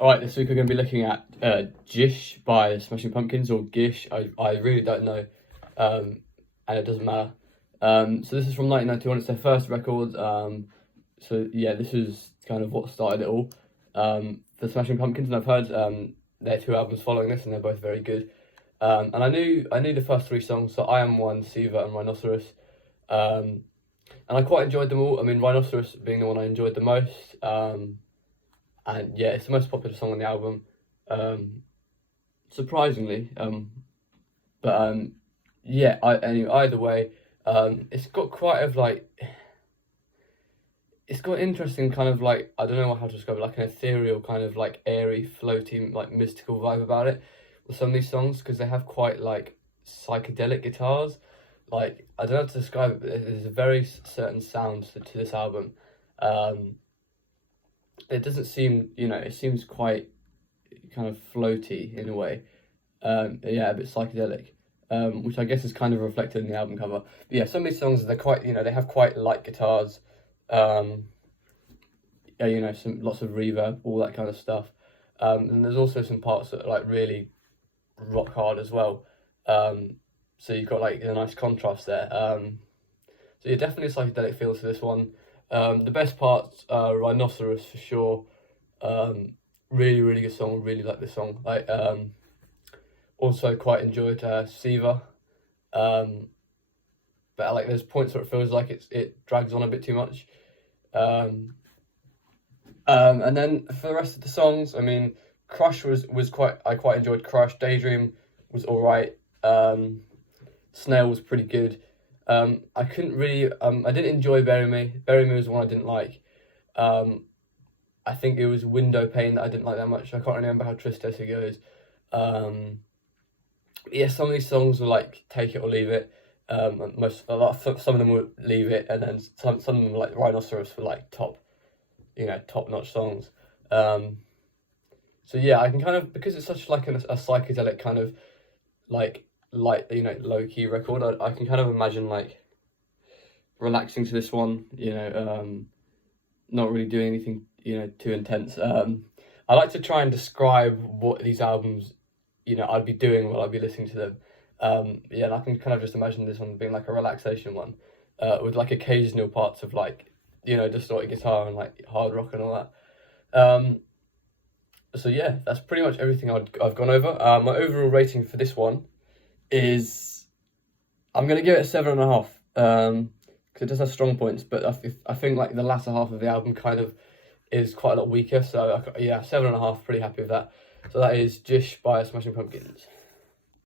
Alright, this week we're going to be looking at Gish by Smashing Pumpkins, or Gish, I really don't know, and it doesn't matter. So this is from 1991, it's their first record, so yeah, this is kind of what started it all, for Smashing Pumpkins, and I've heard their two albums following this, and they're both very good. And I knew the first three songs, so I Am One, Siva and Rhinoceros, and I quite enjoyed them all. I mean, Rhinoceros being the one I enjoyed the most, and yeah, it's the most popular song on the album, surprisingly. Yeah, anyway, either way, it's got quite of like, it's got interesting kind of like, I don't know how to describe it, like an ethereal kind of like airy, floaty, like mystical vibe about it with some of these songs, because they have quite like psychedelic guitars. Like, I don't know how to describe it, but there's a very certain sound to this album. It doesn't seem, it seems quite kind of floaty in a way. Yeah, a bit psychedelic, which I guess is kind of reflected in the album cover. But yeah, some of these songs, they're quite, they have quite light guitars. Yeah, lots of reverb, all that kind of stuff. And there's also some parts that are like really rock hard as well. So you've got like a nice contrast there. So yeah, definitely a psychedelic feel to this one. The best parts are Rhinoceros for sure. Really, really good song. Really like this song. Like, also quite enjoyed Siva. But like, there's points where it feels like it drags on a bit too much. And then for the rest of the songs, I mean, Crush I quite enjoyed Crush. Daydream was alright. Snail was pretty good. I couldn't really, I didn't enjoy Bury Me. Bury Me was the one I didn't like. I think it was Window Pane that I didn't like that much. I can't remember how Tristessa goes. Yeah, some of these songs were like Take It or Leave It. Some of them would Leave It, and then some of them were like Rhinoceros were like top-notch songs. So yeah, I can kind of, because it's such like a psychedelic kind of like light, low-key record, I can kind of imagine like relaxing to this one, not really doing anything too intense. I like to try and describe what these albums I'd be doing while I'd be listening to them. Yeah, and I can kind of just imagine this one being like a relaxation one, with like occasional parts of like distorted guitar and like hard rock and all that. So yeah, that's pretty much everything I've gone over. My overall rating for this one is, I'm going to give it a 7.5, because it does have strong points, but I think like the latter half of the album kind of is quite a lot weaker, so yeah, 7.5, pretty happy with that. So that is Gish by Smashing Pumpkins.